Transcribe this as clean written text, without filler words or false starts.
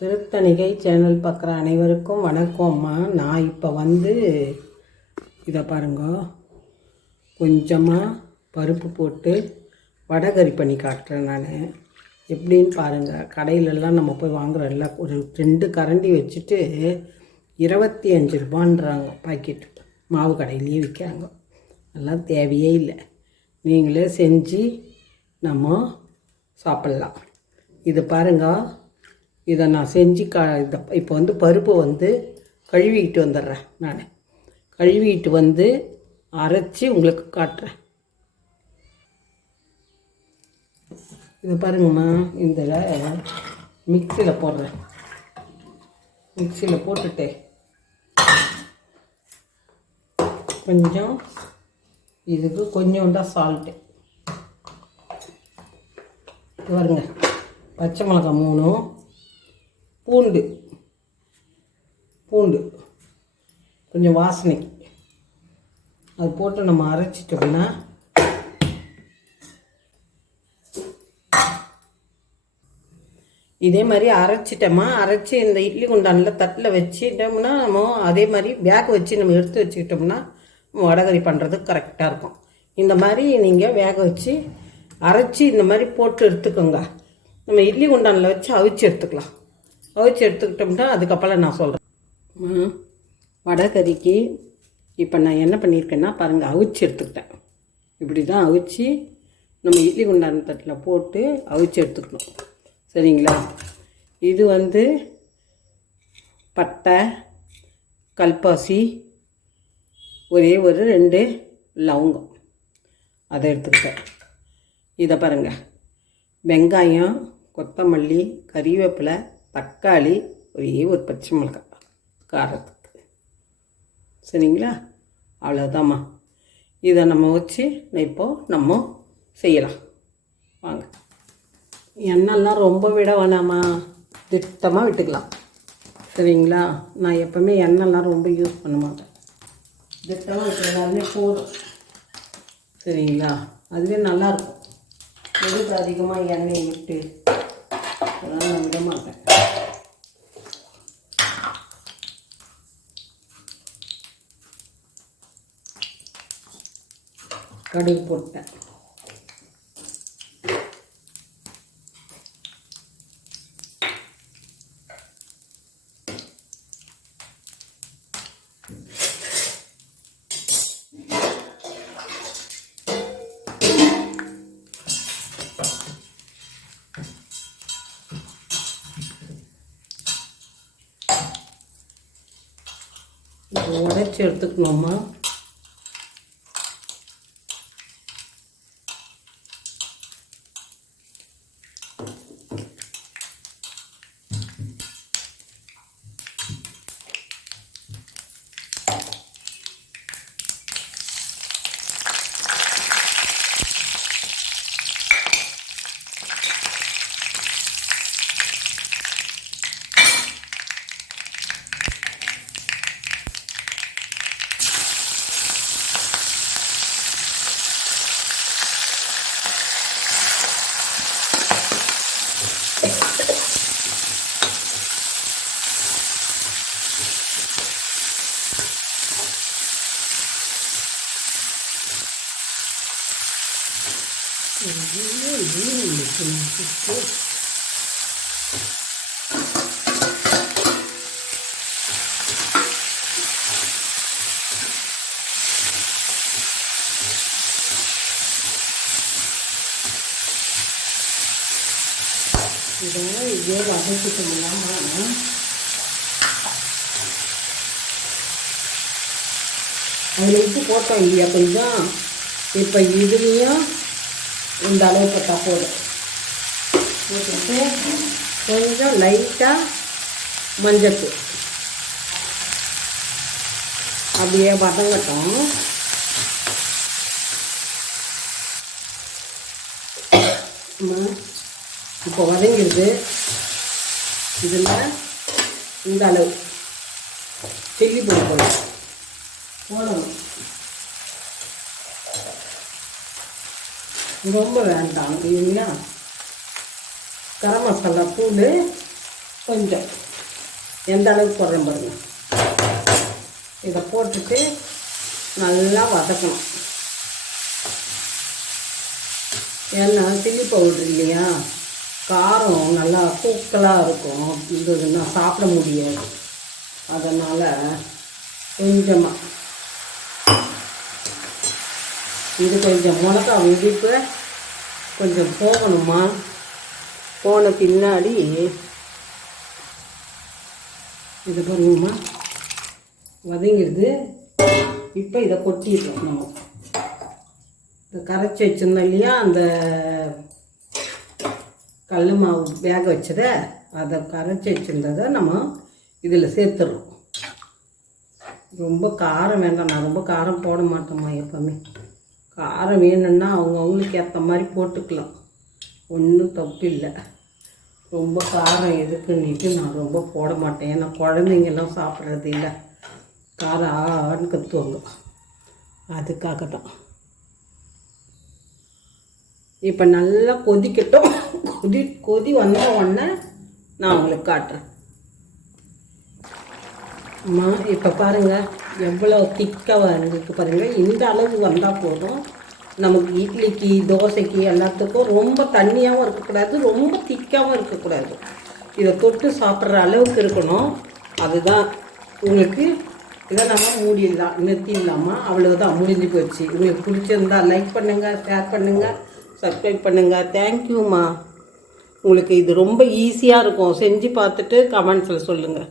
Thiruthanigai channel பார்க்குற அனைவருக்கும் வணக்கம்மா. நான் இப்போ இதை பாருங்க, கொஞ்சமாக பருப்பு போட்டு வடகறி பண்ணி காட்டுறேன். நான் எப்படின்னு பாருங்கள். கடையிலெல்லாம் நம்ம போய் வாங்குறோம்ல, ஒரு 2 கரண்டி வச்சுட்டு 25 ரூபான்றாங்க பாக்கெட்டு. மாவு கடையிலேயே விற்கிறாங்க. அதெல்லாம் தேவையே இல்லை. நீங்களே செஞ்சு நம்ம சாப்பிட்லாம். இது பாருங்கள், இதை நான் செஞ்சு இப்போ பருப்பு கழுவிக்கிட்டு வந்துடுறேன். நான் கழுவிக்கிட்டு அரைச்சி உங்களுக்கு காட்டுறேன். இது பாருங்கம்மா, இந்த மிக்சியில் போடுறேன். மிக்சியில் போட்டுட்டு கொஞ்சம் இதுக்கு கொஞ்சோண்டா சால்ட்டு பாருங்க, பச்சை மிளகாய் 3, பூண்டு கொஞ்சம் வாசனைக்கு அது போட்டு நம்ம அரைச்சிட்டோம்னா இதே மாதிரி அரைச்சி இந்த இட்லி குண்டானில் தட்டில் வச்சுட்டோம்னா நம்ம அதே மாதிரி வேக வச்சு நம்ம எடுத்து வச்சுக்கிட்டோம்னா வடகறி பண்ணுறதுக்கு கரெக்டாக இருக்கும். இந்த மாதிரி நீங்கள் வேக வச்சு அரைச்சி இந்த மாதிரி போட்டு எடுத்துக்கோங்க. நம்ம இட்லி குண்டானில் வச்சு அவிச்சு எடுத்துக்கலாம். அவிச்சு எடுத்துக்கிட்டோம்னா அதுக்கப்புறம் நான் சொல்கிறேன். வடகறிக்கு இப்போ நான் என்ன பண்ணியிருக்கேன்னா பாருங்கள், அவிச்சு எடுத்துக்கிட்டேன். இப்படி தான் அவிச்சு நம்ம இட்லி குண்டான் தட்டில் போட்டு அவிச்சு எடுத்துக்கணும். சரிங்களா? இது பட்டை, கல்பாசி, ஒரே ஒரு 2 லவங்கம் அதை எடுத்துக்கிட்டேன். இதை பாருங்கள், வெங்காயம், கொத்தமல்லி, கறிவேப்பிலை, தக்காளி, ஒரே ஒரு பச்சை மிளகாய் காரத்துக்கு. சரிங்களா? அவ்வளோதாம்மா. இதை நம்ம வச்சு நம்ம செய்யலாம். வாங்க. எண்ணெய்லாம் ரொம்ப விட வேணாமா, திட்டமாக விட்டுக்கலாம். சரிங்களா? நான் எப்போவுமே எண்ணெய்லாம் ரொம்ப யூஸ் பண்ண மாட்டேன். திட்டமாக விட்டுறதாலுமே போதும். சரிங்களா? அதுவே நல்லாயிருக்கும். எதுக்கு அதிகமாக எண்ணெயை விட்டு அதனால் நான் விட மாட்டேன். கடுகு போட்டேன். உடைச்சி எடுத்துக்கணுமா. இதெல்லாம் இதே வதக்கிட்டோம்னா அதில் உப்பு போட்டோம் இல்லையா கொஞ்சம். இப்போ இதுலேயும் இந்த அளவு போட்டால் போதும். போட்டுட்டு கொஞ்சம் லைட்டாக மஞ்சத்தூள் அப்படியே வதங்கட்டும். இப்போ வதங்கிடுது. இதில் இந்த அளவு சில்லி பொடி போடணும். ரொம்ப வேண்டாம் இல்லைங்களா? கரம் மசாலா தூள் கொஞ்சம் எந்த அளவுக்கு போடுறேன் பாருங்க. இதை போட்டுட்டு நல்லா வதக்கணும். ஏன்னா சில்லி பவுடர் இல்லையா, காரம் நல்லா தூக்கலாக இருக்கும், இருந்ததுன்னா சாப்பிட முடியாது. அதனால் கொஞ்சமாக இது கொஞ்சம் மிளகா உதிப்பு கொஞ்சம் போகணுமா, போன பின்னாடி இது பண்ணுமா வதங்கிடுது. இப்போ இதை கொட்டிடுறோம். நம்ம இந்த கரைச்சி வச்சுருந்தோம் இல்லையா, அந்த கடல மாவு வேக வச்சதை, அதை கரைச்சி வச்சுருந்ததை நம்ம இதில் சேர்த்துடுறோம். ரொம்ப காரம் வேண்டாம், நான் ரொம்ப காரம் போட மாட்டேம்மா எப்போவுமே. காரம் வேணும்னா அவங்கவுங்களுக்கு ஏற்ற மாதிரி போட்டுக்கலாம், ஒன்றும் தப்பு இல்லை. ரொம்ப காரம் எதுக்குன்னுட்டு நான் ரொம்ப போட மாட்டேன். ஏன்னா குழந்தைங்கெல்லாம் சாப்பிட்றது இல்லை, காரம் ஆன்னு கற்றுவாங்க, அதுக்காக தான். இப்போ நல்லா கொதிக்கட்டும். கொதி வந்த உடனே நான் உங்களுக்கு காட்டுறேன். அம்மா இப்போ பாருங்கள் எவ்வளோ திக்காக வந்துருக்கு பாருங்கள். இந்த அளவு வந்தால் போதும். நமக்கு இட்லிக்கு தோசைக்கு எல்லாத்துக்கும் ரொம்ப தண்ணியாகவும் இருக்கக்கூடாது, ரொம்ப திக்காகவும் இருக்கக்கூடாது. இதை தொட்டு சாப்பிட்ற அளவுக்கு இருக்கணும். அதுதான் உங்களுக்கு. இதை நம்ம மூடிடலாம், நிறுத்திடலாமா, அவ்வளோதான், முடிஞ்சு போச்சு. உங்களுக்கு பிடிச்சிருந்தா லைக் பண்ணுங்கள், ஷேர் பண்ணுங்கள், சப்ஸ்கிரைப் பண்ணுங்கள். தேங்க்யூம்மா. உங்களுக்கு இது ரொம்ப ஈஸியாக இருக்கும். செஞ்சு பார்த்துட்டு கமெண்ட்ஸில் சொல்லுங்கள்.